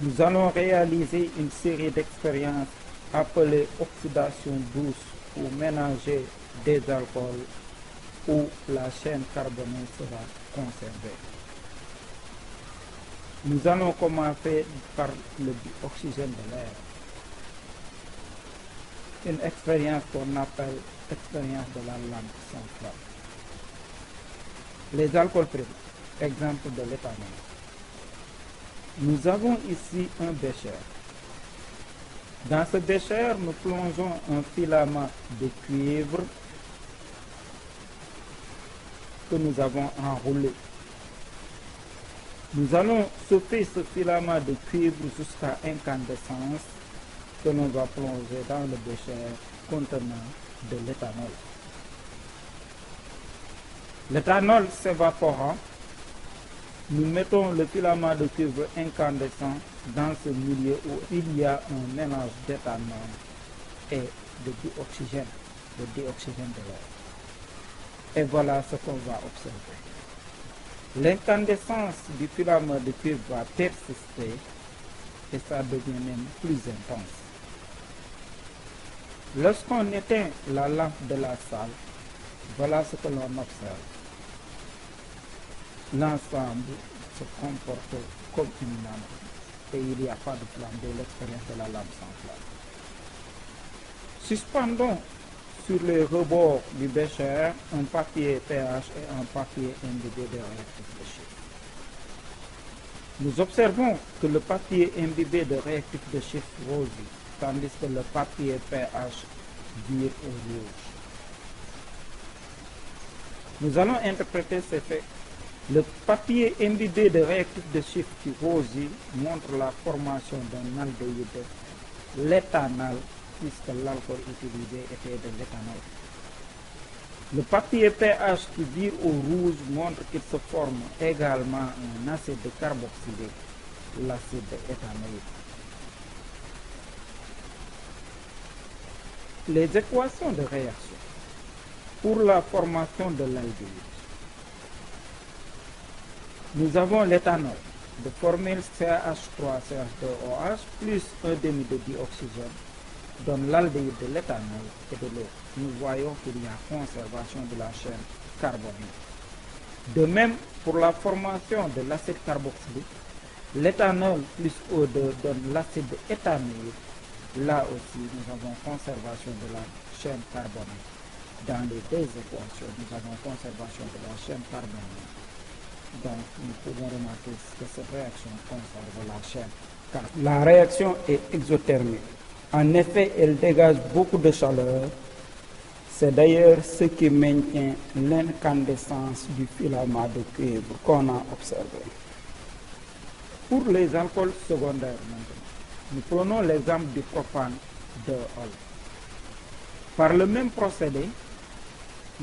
Nous allons réaliser une série d'expériences appelées oxydation douce pour ménager des alcools où la chaîne carbonée sera conservée. Nous allons commencer par le dioxygène de l'air. Une expérience qu'on appelle expérience de la lampe centrale. Les alcools primaires, exemple de l'éthanol. Nous avons ici un bécher. Dans ce bécher, nous plongeons un filament de cuivre que nous avons enroulé. Nous allons chauffer ce filament de cuivre jusqu'à incandescence que l'on va plonger dans le bécher contenant de l'éthanol. L'éthanol s'évaporant, nous mettons le filament de cuivre incandescent dans ce milieu où il y a un mélange d'éthanol et de dioxygène de l'air. Et voilà ce qu'on va observer. L'incandescence du filament de cuivre va persister et ça devient même plus intense. Lorsqu'on éteint la lampe de la salle, voilà ce que l'on observe. L'ensemble se comporte comme une lampe et il n'y a pas de flamme de l'expérience de la lampe centrale. Suspendons sur les rebords du bécher un papier pH et un papier imbibé de réactif de chiffre. Nous observons que le papier imbibé de réactif de chiffre rosit, tandis que le papier pH vire au rouge. Nous allons interpréter ces faits. Le papier imbibé de réactif de chiffre qui rosit montre la formation d'un aldéhyde, l'éthanol, puisque l'alcool utilisé était de l'éthanol. Le papier pH qui vire au rouge montre qu'il se forme également un acide carboxylé, l'acide éthanoïque. Les équations de réaction pour la formation de l'aldéhyde. Nous avons l'éthanol de formule CH3CH2OH plus un demi de dioxygène donne l'aldéhyde de l'éthanol et de l'eau. Nous voyons qu'il y a conservation de la chaîne carbonique. De même, pour la formation de l'acide carboxylique, l'éthanol plus O2 donne l'acide éthanoïque. Là aussi, nous avons conservation de la chaîne carbonique. Dans les deux équations, nous avons conservation de la chaîne carbonique. Donc, nous pouvons remarquer que cette réaction conserve la chaîne carbonique. La réaction est exothermique. En effet, elle dégage beaucoup de chaleur. C'est d'ailleurs ce qui maintient l'incandescence du filament de cuivre qu'on a observé. Pour les alcools secondaires maintenant, nous prenons l'exemple du propane 2-ol. Par le même procédé,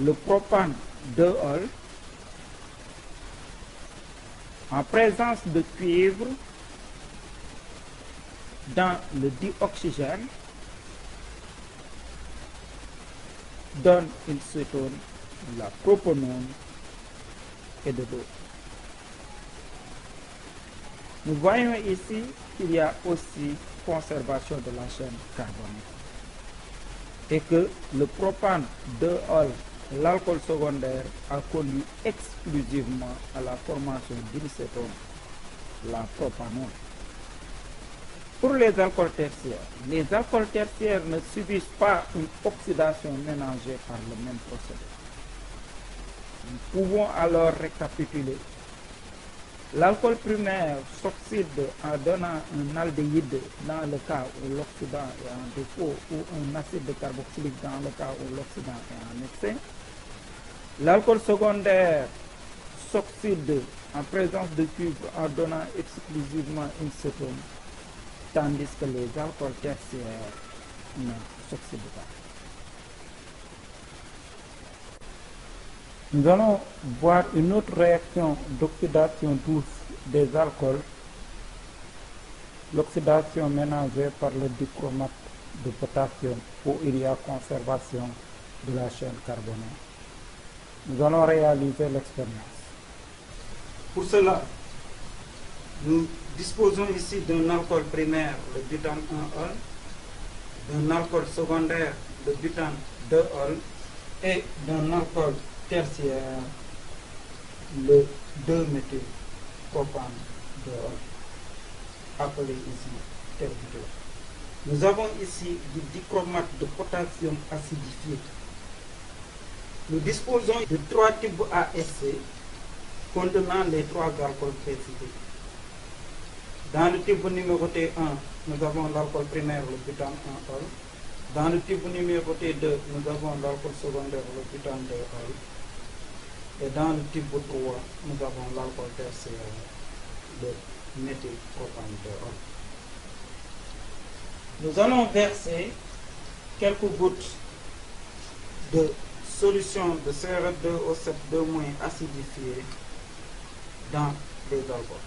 le propane 2-ol, en présence de cuivre dans le dioxygène, donne une cétone, la propanone et de l'eau. Nous voyons ici qu'il y a aussi conservation de la chaîne carbonique et que le propane 2-ol, l'alcool secondaire, a conduit exclusivement à la formation d'une cétone, la propanone. Pour les alcools tertiaires ne subissent pas une oxydation ménagée par le même procédé. Nous pouvons alors récapituler. L'alcool primaire s'oxyde en donnant un aldéhyde dans le cas où l'oxydant est en défaut ou un acide carboxylique dans le cas où l'oxydant est en excès. L'alcool secondaire s'oxyde en présence de cuivre en donnant exclusivement une cétone, tandis que les alcools tertiaires ne s'oxydent pas. Nous allons voir une autre réaction d'oxydation douce des alcools, l'oxydation ménagée par le dichromate de potassium où il y a conservation de la chaîne carbonée. Nous allons réaliser l'expérience. Pour cela, nous disposons ici d'un alcool primaire, le butane 1-ol, d'un alcool secondaire, le butane 2-ol, et d'un alcool tertiaire, le 2-méthylpropane 2-ol, appelé ici terbutol. Nous avons ici du dichromate de potassium acidifié. Nous disposons de 3 tubes ASC contenant les 3 alcools précités. Dans le tube numéroté 1, nous avons l'alcool primaire, le butane 1-ol. Dans le tube numéroté 2, nous avons l'alcool secondaire, le butane 2-ol. Et dans le tube 3, nous avons l'alcool tertiaire, le méthylpropane 2-ol. Nous allons verser quelques gouttes de solution de CR2O7 acidifié dans les alcools.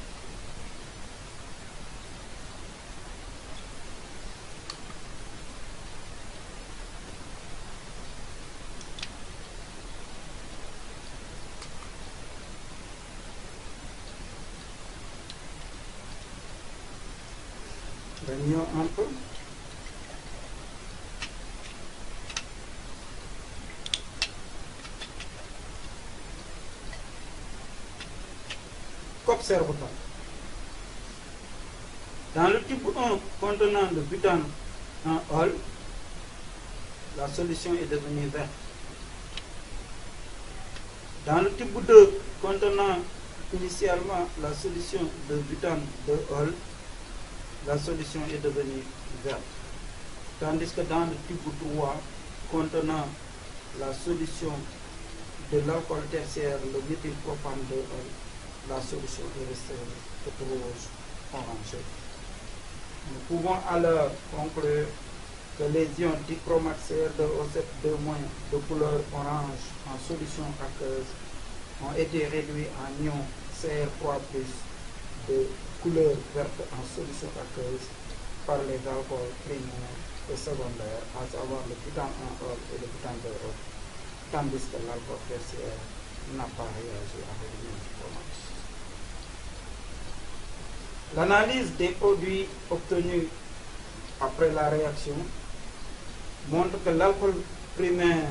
Réunions un peu. Qu'observe-t-on? Dans le tube 1 contenant le butane 1-ol, la solution est devenue verte. Dans le tube 2 contenant initialement la solution de butane 2-ol, la solution est devenue verte. Tandis que dans le tube 3 contenant la solution de l'alcool tertiaire, le méthylpropane 2-ol, la solution est restée rouge orangée. Nous pouvons alors conclure que les ions dichromate CR2O7 de couleur orange en solution aqueuse ont été réduits en ions CR3+ de couleur verte en solution aqueuse par les alcools primaires et secondaires, à savoir le butane 1-ol et le butane 2-ol, tandis que l'alcool tertiaire n'a pas réagi avec le dichromate. L'analyse des produits obtenus après la réaction montre que l'alcool primaire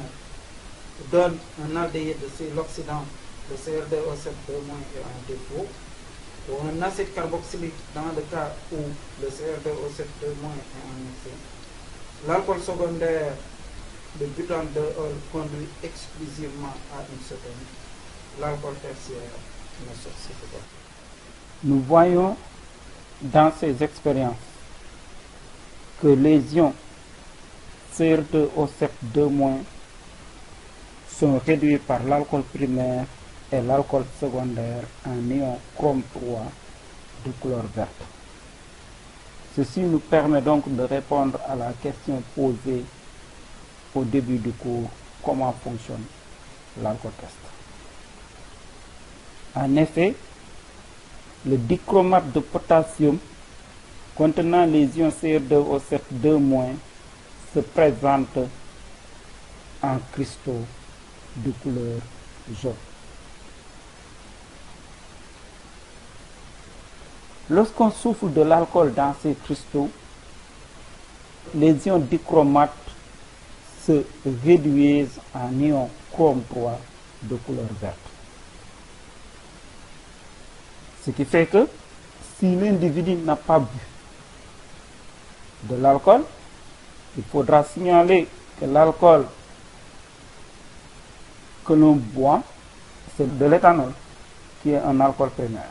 donne un aldéhyde si l'oxydant de CR2O7 est un défaut, ou un acide carboxylique dans le cas où le CR2O7 est un excès. L'alcool secondaire, le butane 2-ol, conduit exclusivement à une cétone. L'alcool tertiaire ne s'oxyde pas. Nous voyons dans ces expériences que les ions CR2O7 sont réduits par l'alcool primaire et l'alcool secondaire en ion chrome 3 de couleur verte. Ceci nous permet donc de répondre à la question posée au début du cours: comment fonctionne l'alcotest. En effet, le dichromate de potassium contenant les ions CR2O7 se présente en cristaux de couleur jaune. Lorsqu'on souffle de l'alcool dans ces cristaux, les ions dichromate se réduisent en ions chrome 3 de couleur verte. Ce qui fait que si l'individu n'a pas bu de l'alcool, il faudra signaler que l'alcool que l'on boit, c'est de l'éthanol, qui est un alcool primaire.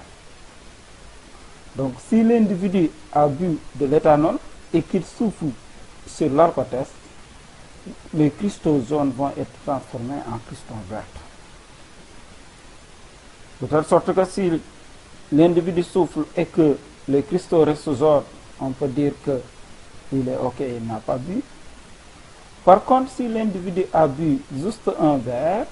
Donc si l'individu a bu de l'éthanol et qu'il souffle sur l'alcotest, les cristaux jaunes vont être transformés en cristaux verts. De telle sorte que si l'individu souffle et que les cristaux restent jaunes, on peut dire qu'il est OK, il n'a pas bu. Par contre, si l'individu a bu juste un verre,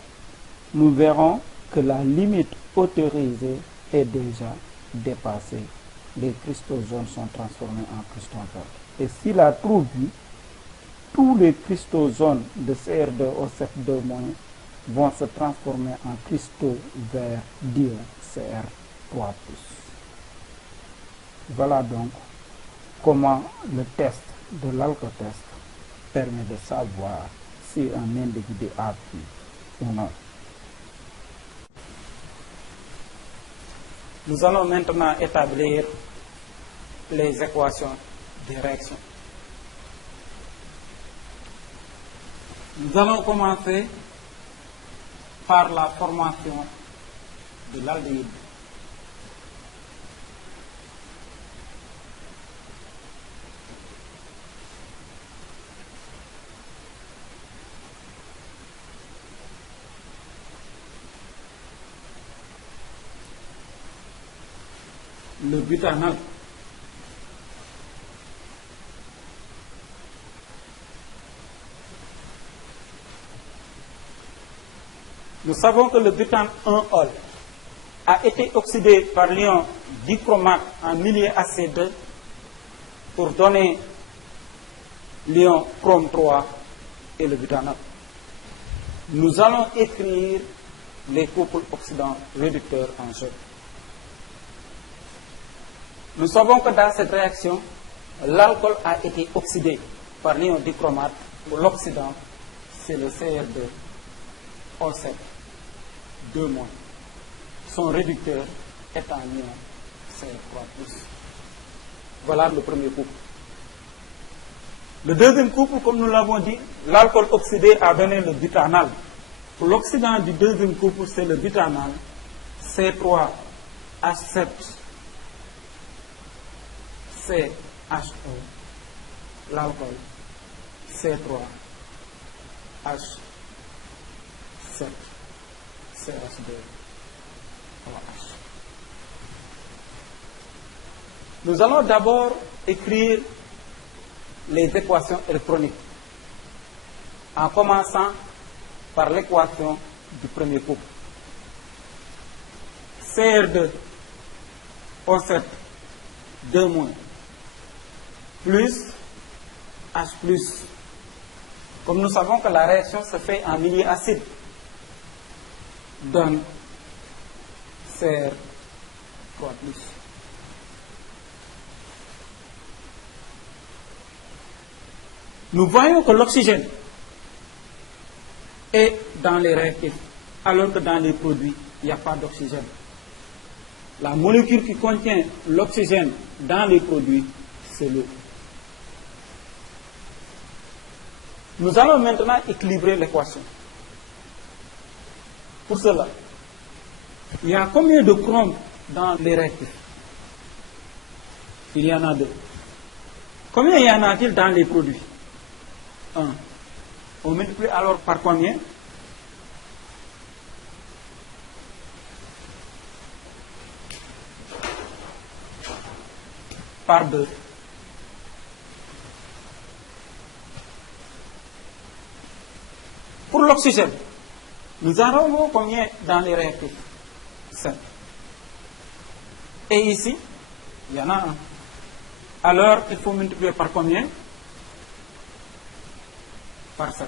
nous verrons que la limite autorisée est déjà dépassée. Les cristaux jaunes sont transformés en cristaux verts. Et s'il a trop bu, tous les cristaux jaunes de CR2O7 vont se transformer en cristaux verts d'ion CR3+. Voilà donc comment le test de l'alcotest permet de savoir si un individu a bu ou non. Nous allons maintenant établir les équations des réactions. Nous allons commencer par la formation de l'aldéhyde. Le butanal. Nous savons que le butane 1-ol a été oxydé par l'ion dichromate en milieu AC2 pour donner l'ion chrome 3 et le butanal. Nous allons écrire les couples oxydants réducteurs en jeu. Nous savons que dans cette réaction, l'alcool a été oxydé par l'ion dichromate. L'oxydant, c'est le CR2O7, 2-. Son réducteur est un ion CR3+. Voilà le premier couple. Le deuxième couple, comme nous l'avons dit, l'alcool oxydé a donné le butanal. L'oxydant du deuxième couple, c'est le butanal, C3H7. CHO, l'alcool, C3H7, CH2OH. Nous allons d'abord écrire les équations électroniques, en commençant par l'équation du premier couple. CR2O7, 2-, plus H+. Comme nous savons que la réaction se fait en milieu acide, donne CR3+. Nous voyons que l'oxygène est dans les réactifs, alors que dans les produits, il n'y a pas d'oxygène. La molécule qui contient l'oxygène dans les produits, c'est l'eau. Nous allons maintenant équilibrer l'équation. Pour cela, il y a combien de chrome dans les réactifs? Il y en a 2. Combien y en a-t-il dans les produits? 1. On multiplie alors par combien? Par 2. Pour l'oxygène, nous en avons combien dans les réactifs? 7. Et ici, il y en a 1. Alors, il faut multiplier par combien? Par 7.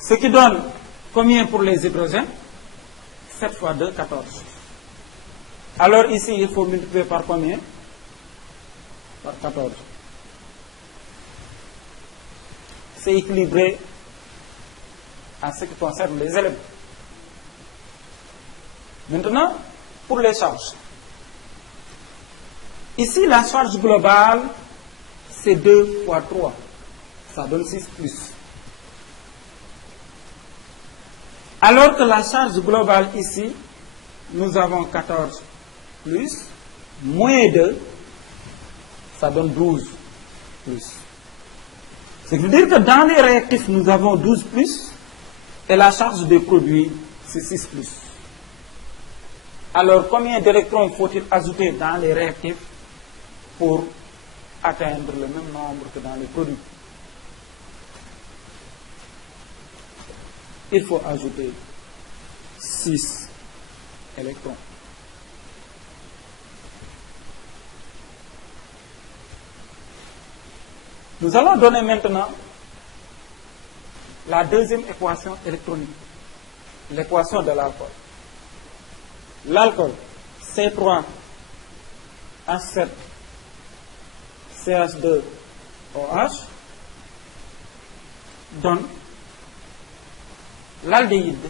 Ce qui donne combien pour les hydrogènes? 7 fois 2, 14. Alors ici, il faut multiplier par combien? Par 14. C'est équilibré en ce qui concerne les éléments. Maintenant, pour les charges. Ici, la charge globale, c'est 2 fois 3. Ça donne 6 plus. Alors que la charge globale ici, nous avons 14 plus, moins 2, ça donne 12 plus. Ce qui veut dire que dans les réactifs, nous avons 12 plus, et la charge des produits, c'est 6 plus. Alors, combien d'électrons faut-il ajouter dans les réactifs pour atteindre le même nombre que dans les produits? Il faut ajouter 6 électrons. Nous allons donner maintenant la deuxième équation électronique, l'équation de l'alcool. L'alcool, C3H7CH2OH donne l'aldéhyde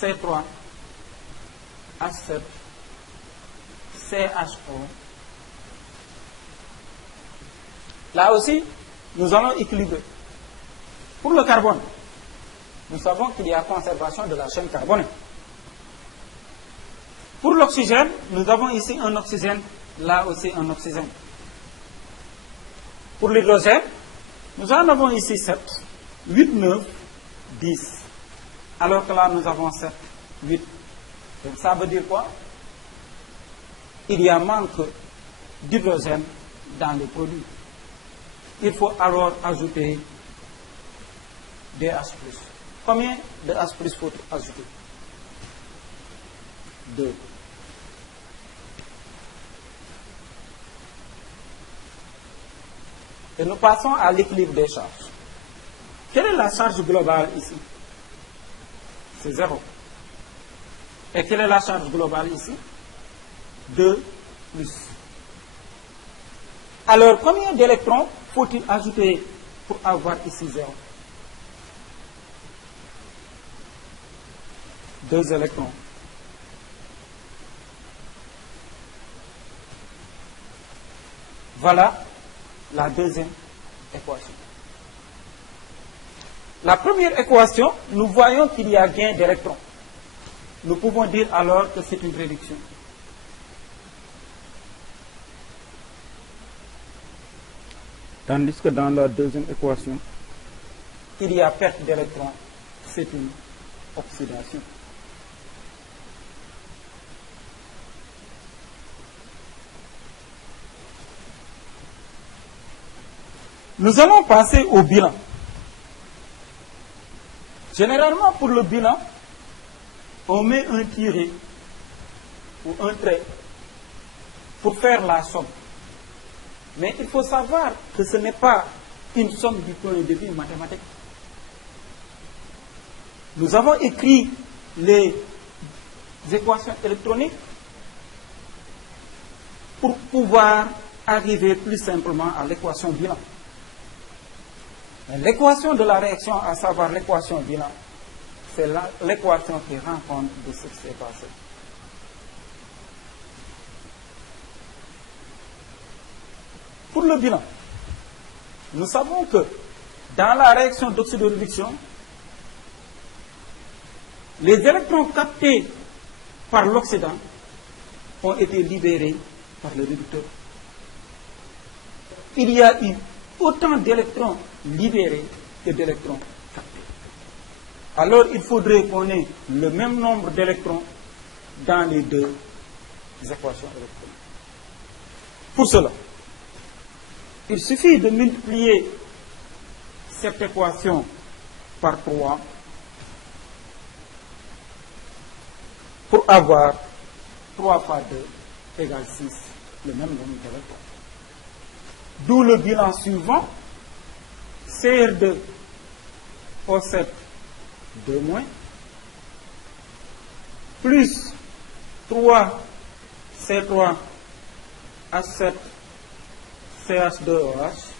C3H7CHO. Là aussi, nous allons équilibrer. Pour le carbone, nous savons qu'il y a conservation de la chaîne carbonée. Pour l'oxygène, nous avons ici un oxygène, là aussi un oxygène. Pour l'hydrogène, nous en avons ici 7, 8, 9, 10. Alors que là, nous avons 7, 8. Donc ça veut dire quoi? Il y a manque d'hydrogène dans les produits. Il faut alors ajouter des H+. Combien de H+ faut ajouter? 2. Et nous passons à l'équilibre des charges. Quelle est la charge globale ici? C'est 0. Et quelle est la charge globale ici? 2 plus. Alors, combien d'électrons faut-il ajouter pour avoir ici 0? 2 électrons. Voilà la deuxième équation. La première équation, nous voyons qu'il y a gain d'électrons. Nous pouvons dire alors que c'est une réduction. Tandis que dans la deuxième équation, il y a perte d'électrons, c'est une oxydation. Nous allons passer au bilan. Généralement, pour le bilan, on met un tiré ou un trait pour faire la somme. Mais il faut savoir que ce n'est pas une somme du point de vue mathématique. Nous avons écrit les équations électroniques pour pouvoir arriver plus simplement à l'équation bilan. L'équation de la réaction, à savoir l'équation bilan, c'est l'équation qui rend compte de ce qui s'est passé. Pour le bilan, nous savons que dans la réaction d'oxydoréduction, les électrons captés par l'oxydant ont été libérés par le réducteur. Il y a eu autant d'électrons libérés que d'électrons captés. Alors il faudrait qu'on ait le même nombre d'électrons dans les deux équations électroniques. Pour cela, il suffit de multiplier cette équation par 3 pour avoir 3 fois 2 égale 6, le même nombre d'électrons. D'où le bilan suivant, CR2 O7 2 moins, plus 3 C3 H7 CH2OH,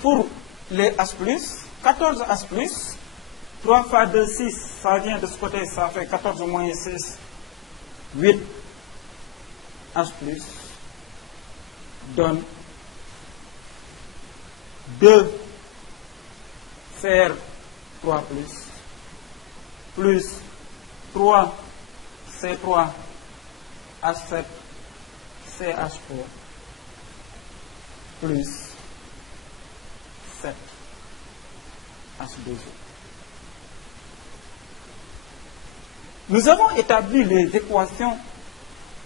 pour les H+, 14 H+, 3 fois 2, 6, ça vient de ce côté, ça fait 14 moins 6, 8 H+, donne 2 CR3+, plus 3 C3 H7 CH4 plus 7 H2O. Nous avons établi les équations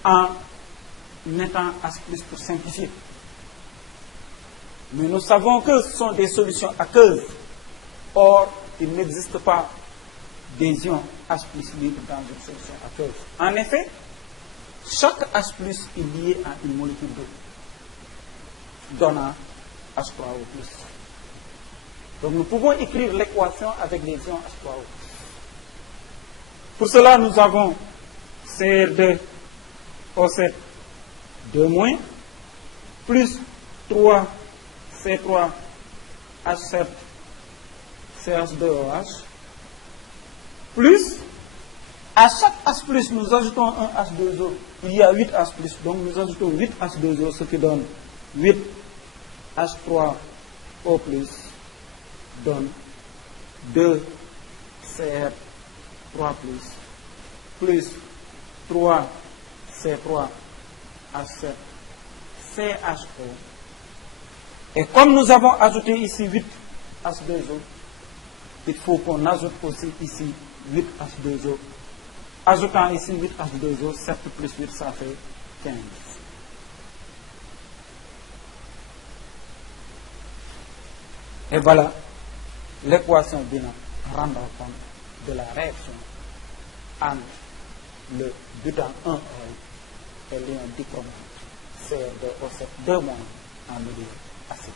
en mettant H+ pour simplifier. Mais nous savons que ce sont des solutions aqueuses. Or, il n'existe pas des ions H+ libres dans une solution aqueuse. En effet, chaque H+ est lié à une molécule d'eau, donnant H3O+. Donc nous pouvons écrire l'équation avec les ions H3O. Pour cela, nous avons Cr2O7 2- plus 3C3H7 CH2OH plus, à chaque H+, nous ajoutons un H2O. Il y a 8 H+, donc nous ajoutons 8 H2O, ce qui donne 8 H3O+, donne 2 Cr3+, plus 3 C3H7 CHO. Et comme nous avons ajouté ici 8 H2O, il faut qu'on ajoute aussi ici 8 H2O. Ajoutant ici 8 H2O, 7 plus 8, ça fait 15. Et voilà l'équation binôme rendant compte de la réaction entre le butane 1 et l'ion dichromate Cr2O7 2- en milieu acide.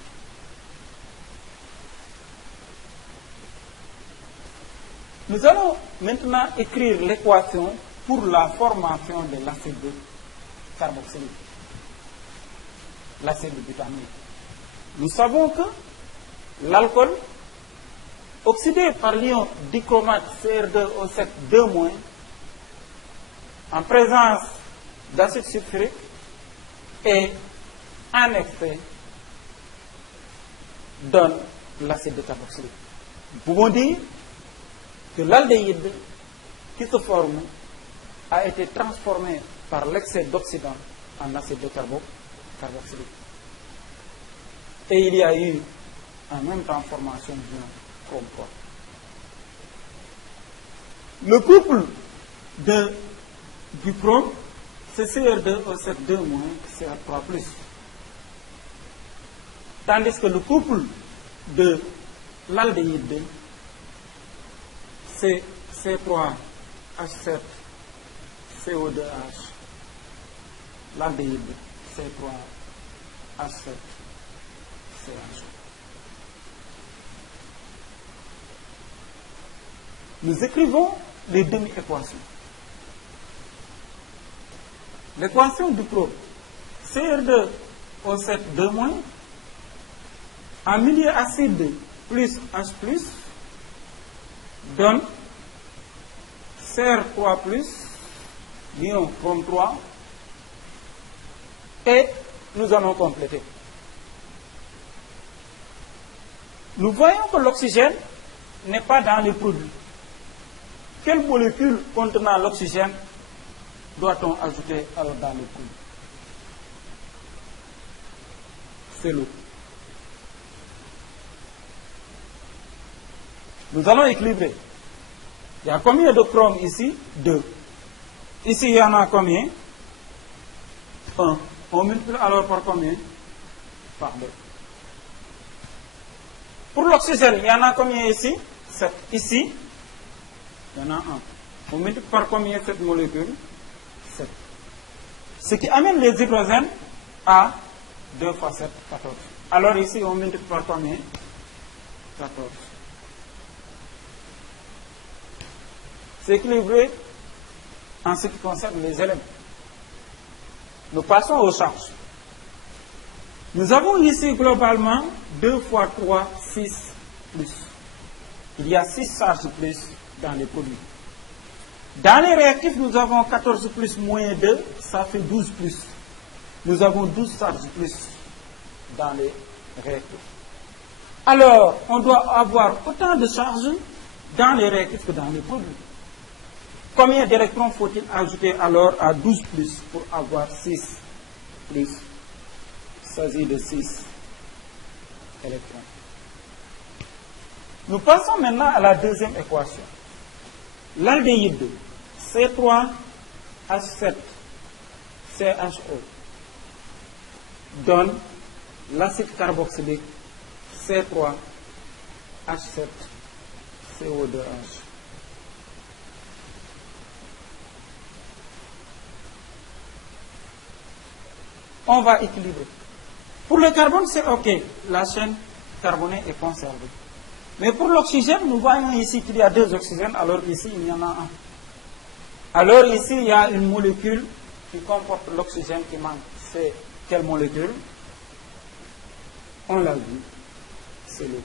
Nous allons maintenant écrire l'équation pour la formation de l'acide carboxylique, l'acide butamique. Nous savons que l'alcool oxydé par l'ion dichromate Cr2O7 2- en présence d'acide sulfurique et en excès donne l'acide carboxylique. Nous pouvons dire que l'aldéhyde qui se forme a été transformé par l'excès d'oxydant en acide carboxylique. Et il y a eu en même temps formation d'ion chrome 3. Le couple du chrome, c'est Cr2O7 2- Cr3+. Tandis que le couple de l'aldéhyde, c'est C3H7 CO2H. L'aldéhyde, C3H7 CH. Nous écrivons les demi-équations. L'équation du chrome, Cr2O7 2- en milieu acide plus H+, donne Cr3+, l'ion chrome 3, et nous allons compléter. Nous voyons que l'oxygène n'est pas dans les produits. Quelle molécule contenant l'oxygène doit-on ajouter alors dans le produit? C'est l'eau. Nous allons équilibrer. Il y a combien de chrome ici? 2. Ici, il y en a combien? 1. On multiplie alors par combien? Par 2. Pour l'oxygène, il y en a combien ici? 7. Ici, il y en a 1. On multiplie par combien cette molécule? 7. Ce qui amène les hydrogènes à 2 fois 7, 14. Alors ici, on multiplie par combien? 14. C'est équilibré en ce qui concerne les éléments. Nous passons aux charges. Nous avons ici globalement 2 fois 3, 6 plus. Il y a 6 charges plus dans les produits. Dans les réactifs, nous avons 14 plus moins 2, ça fait 12 plus. Nous avons 12 charges plus dans les réactifs. Alors, on doit avoir autant de charges dans les réactifs que dans les produits. Combien d'électrons faut-il ajouter alors à 12 plus pour avoir 6 plus? Il s'agit de 6 électrons. Nous passons maintenant à la deuxième équation. L'aldéhyde C3H7CHO donne l'acide carboxylique C3H7CO2H. On va équilibrer. Pour le carbone, c'est OK. La chaîne carbonée est conservée. Mais pour l'oxygène, nous voyons ici qu'il y a 2 oxygènes, alors ici, il y en a un. Alors ici, il y a une molécule qui comporte l'oxygène qui manque. C'est quelle molécule? On l'a vu, c'est l'eau.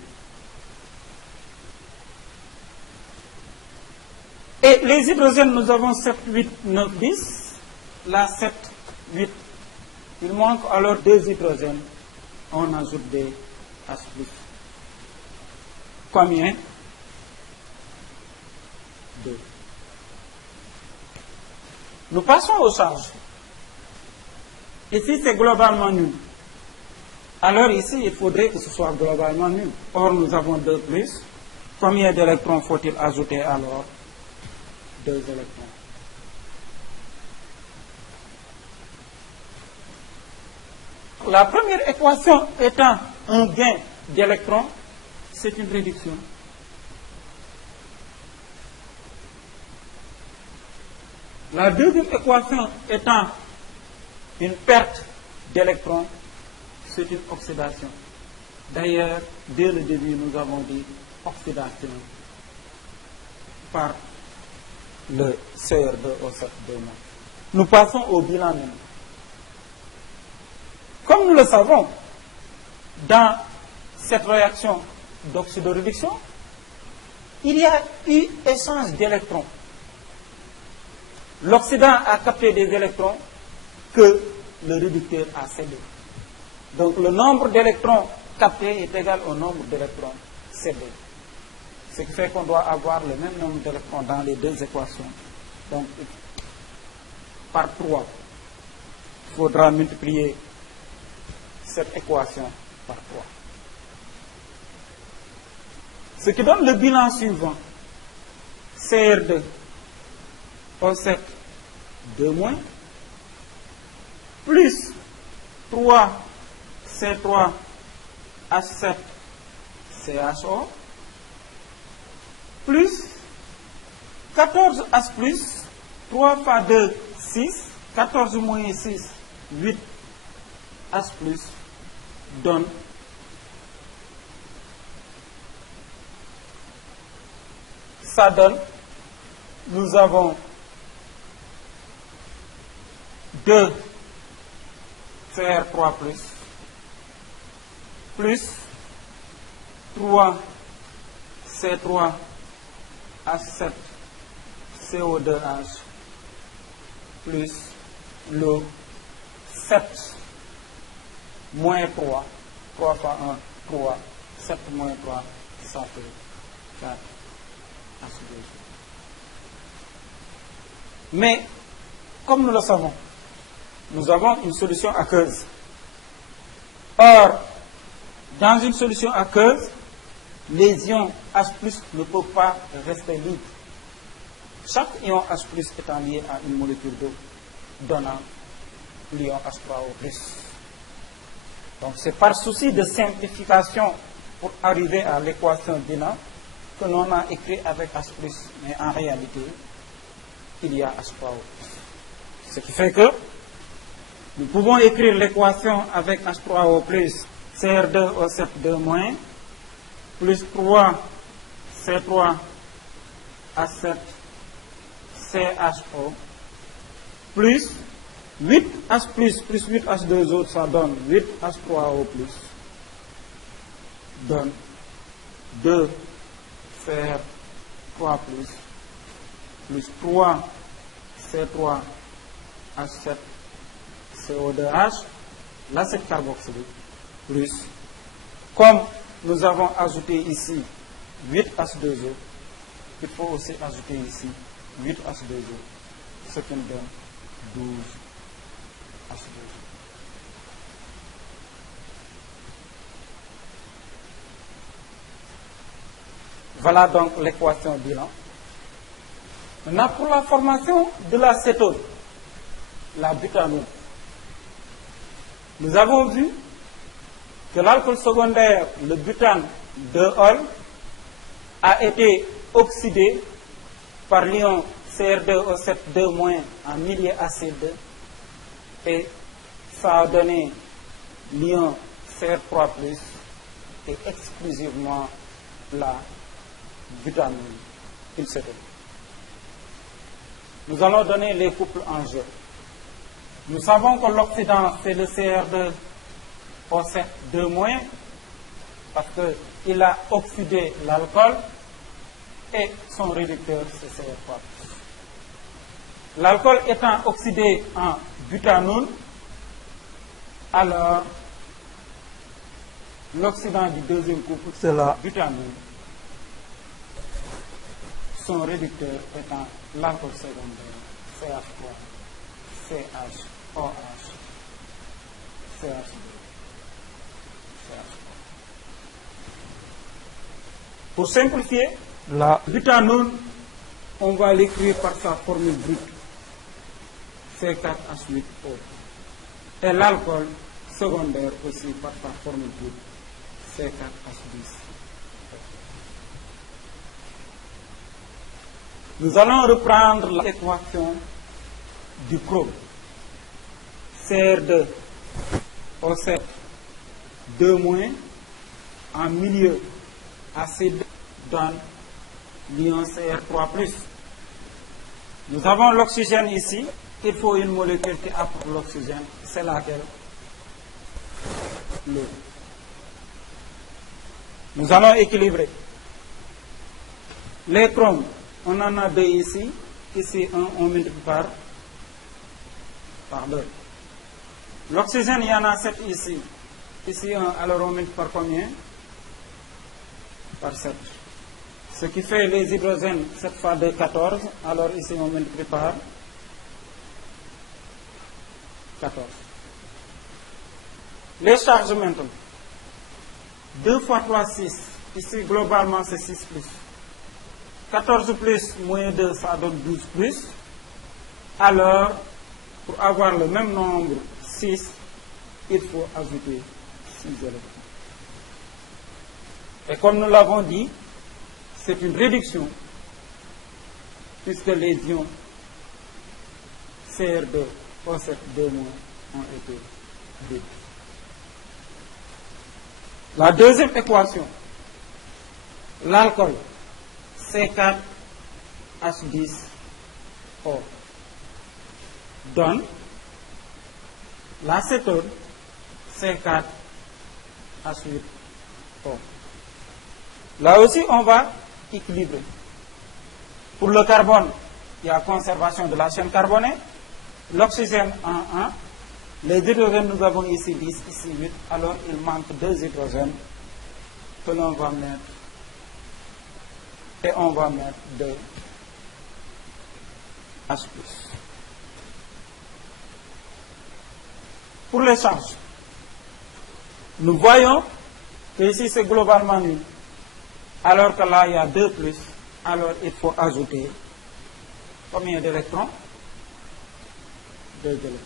Et les hydrogènes, nous avons 7, 8, 9, 10. Là, 7, 8. Il manque alors 2 hydrogènes. On ajoute des H+. Combien? 2. Nous passons aux charges. Ici, c'est globalement nul. Alors ici, il faudrait que ce soit globalement nul. Or, nous avons 2 plus. Combien d'électrons faut-il ajouter alors? 2 électrons. La première équation étant un gain d'électrons, c'est une réduction. La deuxième équation étant une perte d'électrons, c'est une oxydation. D'ailleurs, dès le début, nous avons dit oxydation par le CR2O7. Nous passons au bilan même. Comme nous le savons, dans cette réaction d'oxydoréduction, il y a eu échange d'électrons. L'oxydant a capté des électrons que le réducteur a cédé. Donc le nombre d'électrons captés est égal au nombre d'électrons cédés. Ce qui fait qu'on doit avoir le même nombre d'électrons dans les 2 équations. Donc par 3, il faudra multiplier cette équation par 3. Ce qui donne le bilan suivant. CR2, O7, 2-, plus 3, C3, H7, CHO, plus 14 H+, 3 fois 2, 6, 14 moins 6, 8 H+, donne ça donne, nous avons 2 CR3+, plus 3 C3 H7 CO2H plus l'eau 7 moins 3, 3 fois 1, 3, 7 moins 3, ça fait 4 H2. Mais, comme nous le savons, nous avons une solution aqueuse. Or, dans une solution aqueuse, les ions H+ ne peuvent pas rester libres. Chaque ion H+ étant lié à une molécule d'eau, donnant l'ion H3O+. Donc, c'est par souci de simplification pour arriver à l'équation bilan que l'on a écrit avec H+, mais en réalité, il y a H3O+. Ce qui fait que nous pouvons écrire l'équation avec H3O+, CR2O7 2-, plus 3 C3 H7 CHO, plus 8H+, plus 8H2O, ça donne 8H3O+, donne 2 CR3+, plus 3 C3 H7 CO2H, l'acide carboxylique, plus, comme nous avons ajouté ici 8H2O, il faut aussi ajouter ici 8H2O, ce qui nous donne 12H2O. Voilà donc l'équation bilan. Maintenant, pour la formation de la cétone, la butanol, nous avons vu que l'alcool secondaire, le butane 2-ol, a été oxydé par l'ion CR2O7 2- en milieu acide et ça a donné l'ion CR3+ et exclusivement la butanol, il se donne. Nous allons donner les couples en jeu. Nous savons que l'oxydant, c'est le CR2O7 2-, parce qu'il a oxydé l'alcool, et son réducteur, c'est CR3+. L'alcool étant oxydé en butanol, alors l'oxydant du deuxième couple, c'est la butanol. Son réducteur étant l'alcool secondaire, CH3, CHOH, CH2, CH3. Pour simplifier, la butanol, on va l'écrire par sa formule brute, C4H8O. Et l'alcool secondaire aussi par sa formule brute, C4H10. Nous allons reprendre l'équation du chrome. CR2O7 2- en milieu acide donne l'ion CR3+. Nous avons l'oxygène ici. Il faut une molécule qui apporte l'oxygène. C'est laquelle? L'eau. Nous allons équilibrer. Les chromes, on en a 2 ici. Ici 1, on multiplie par 2. L'oxygène, il y en a 7 ici. Ici 1, alors on multiplie par combien? Par 7. Ce qui fait les hydrogènes, 7 fois 2, 14. Alors ici, on multiplie par 14. Les charges maintenant. 2 fois 3, 6. Ici, globalement, c'est 6 plus. 14 plus moins 2, ça donne 12 plus. Alors, pour avoir le même nombre, 6, il faut ajouter 6 électrons. Et comme nous l'avons dit, c'est une réduction, puisque les ions CR2O7 2- ont été réduits. La deuxième équation, l'alcool C4H10O donne l'acétone C4H8O. Là aussi, on va équilibrer. Pour le carbone, il y a conservation de la chaîne carbonée. L'oxygène en 1. Les hydrogènes, nous avons ici 10, ici 8. Alors, il manque 2 hydrogènes que l'on va mettre. Et on va mettre 2 H+. Pour les charges, nous voyons que ici, c'est globalement nul. Alors que là, il y a 2 plus, alors il faut ajouter combien d'électrons? 2 électrons.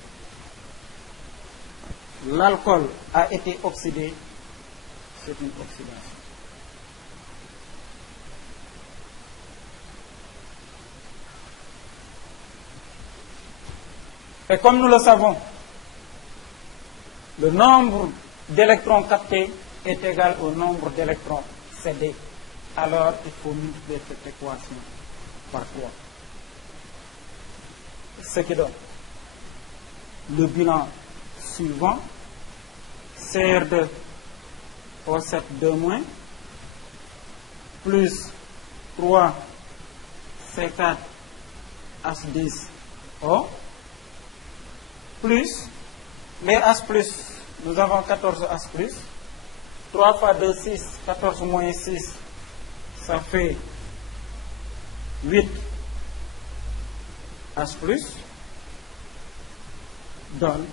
L'alcool a été oxydé, c'est une oxydation. Et comme nous le savons, le nombre d'électrons captés est égal au nombre d'électrons cédés. Alors, il faut multiplier cette équation par 3. Ce qui donne le bilan suivant, CR2O7 2- plus 3 C4H10O plus les H+, nous avons 14 H+, 3 fois 2, 6, 14 moins 6, ça fait 8 H+, donne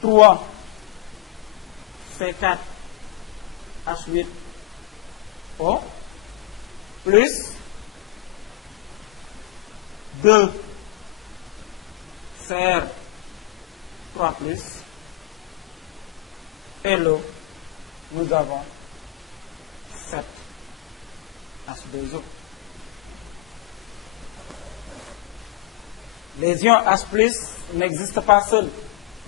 3 C4H8O plus 2 CR3+, et l'eau, nous avons 7 H2O. Les ions H+ n'existent pas seuls.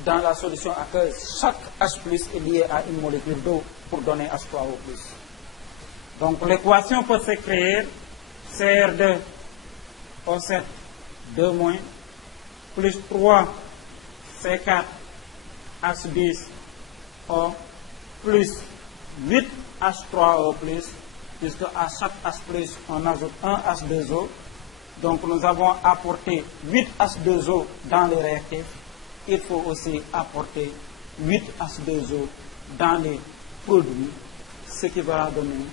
dans la solution aqueuse, chaque H+ est lié à une molécule d'eau pour donner H3O+. Donc l'équation peut s'écrire CR2 O7 2- plus 3 C4 H10 O plus 8 H3O+, puisque à chaque H+, on ajoute un H2O. Donc nous avons apporté 8 H2O dans les réactifs. Il faut aussi apporter 8 H2O dans les produits, ce qui va donner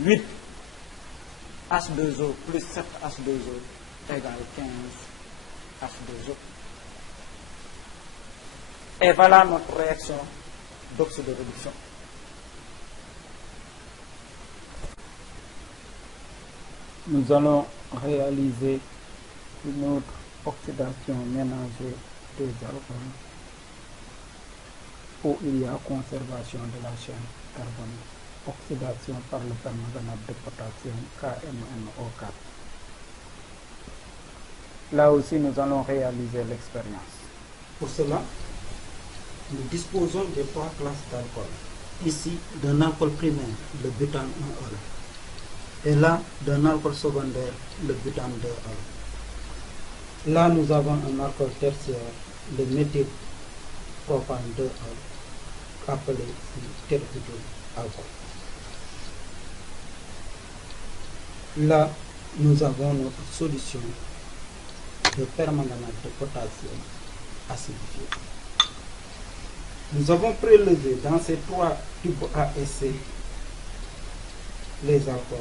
8 H2O plus 7 H2O égale 15 H2O. Et voilà notre réaction d'oxydoréduction. Nous allons réaliser une autre oxydation ménagère des alcools où il y a conservation de la chaîne carbonique. Oxydation par le permanganate de potassium KMNO4. Là aussi, nous allons réaliser l'expérience. Pour cela, nous disposons de 3 classes d'alcool. Ici, d'un alcool primaire, le butane 1-ol. Et là, d'un alcool secondaire, le butane 2-ol. Là, nous avons un alcool tertiaire, le méthylpropane 2-ol, appelé terbutyl-alcool. Là, nous avons notre solution de permanganate de potassium acidifié. Nous avons prélevé dans ces 3 tubes A et C les alcools.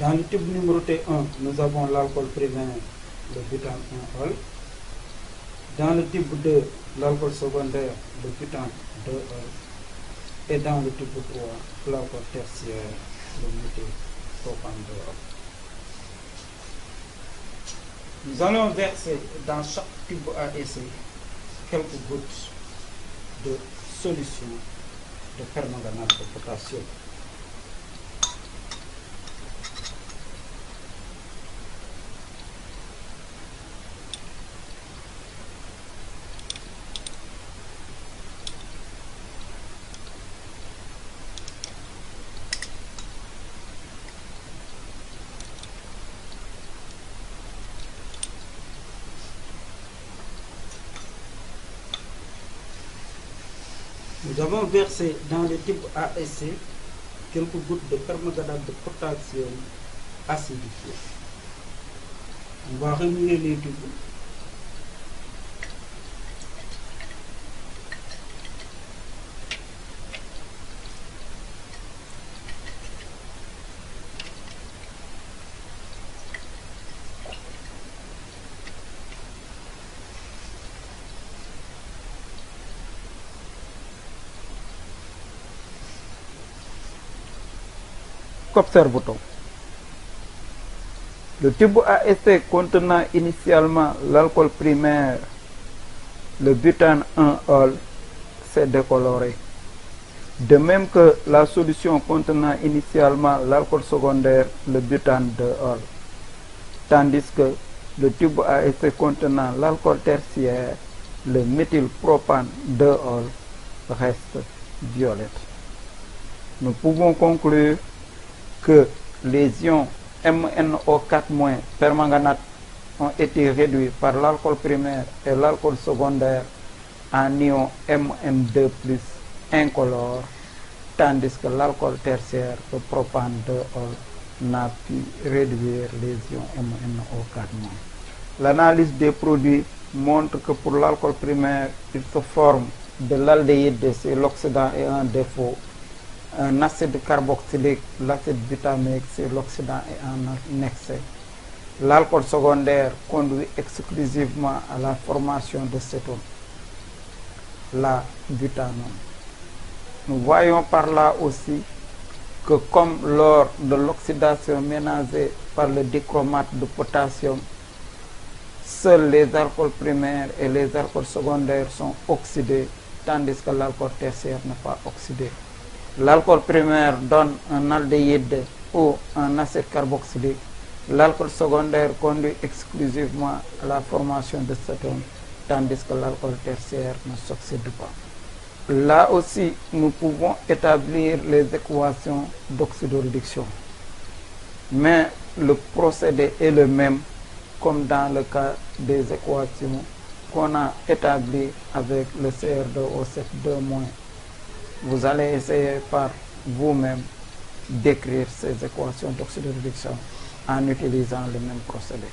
Dans le tube numéroté 1, nous avons l'alcool primaire, le butane 1-ol. Dans le tube 2, l'alcool secondaire, le butane 2-ol. Et dans le tube 3, l'alcool tertiaire, le méthylpropane 2-ol. Nous allons verser dans chaque tube A et C quelques gouttes de solution de permanganate de potassium. Nous avons versé dans les tubes A et C quelques gouttes de permanganate de potassium acidifié. On va remuer les tubes. Qu'observe-t-on? Le tube ASC contenant initialement l'alcool primaire, le butane 1-ol, s'est décoloré. De même que la solution contenant initialement l'alcool secondaire, le butane 2-ol. Tandis que le tube ASC contenant l'alcool tertiaire, le méthylpropane 2-ol, reste violette. Nous pouvons conclure que les ions MnO4- permanganate ont été réduits par l'alcool primaire et l'alcool secondaire en ion Mn2+ incolore, tandis que l'alcool tertiaire, le propane 2-ol, n'a pu réduire les ions MnO4-. L'analyse des produits montre que pour l'alcool primaire, il se forme de l'aldéhyde, c'est l'oxydant et un défaut, un acide carboxylique, l'acide butamique, c'est l'oxydant et un excès. L'alcool secondaire conduit exclusivement à la formation de cétone, la butanone. Nous voyons par là aussi que comme lors de l'oxydation ménagée par le dichromate de potassium, seuls les alcools primaires et les alcools secondaires sont oxydés, tandis que l'alcool tertiaire n'est pas oxydé. L'alcool primaire donne un aldéhyde ou un acide carboxylique. L'alcool secondaire conduit exclusivement à la formation de cétone tandis que l'alcool tertiaire ne s'oxyde pas. Là aussi, nous pouvons établir les équations d'oxydoréduction. Mais le procédé est le même comme dans le cas des équations qu'on a établies avec le CR2O7 2-. Vous allez essayer par vous-même d'écrire ces équations d'oxydoréduction en utilisant le même procédé.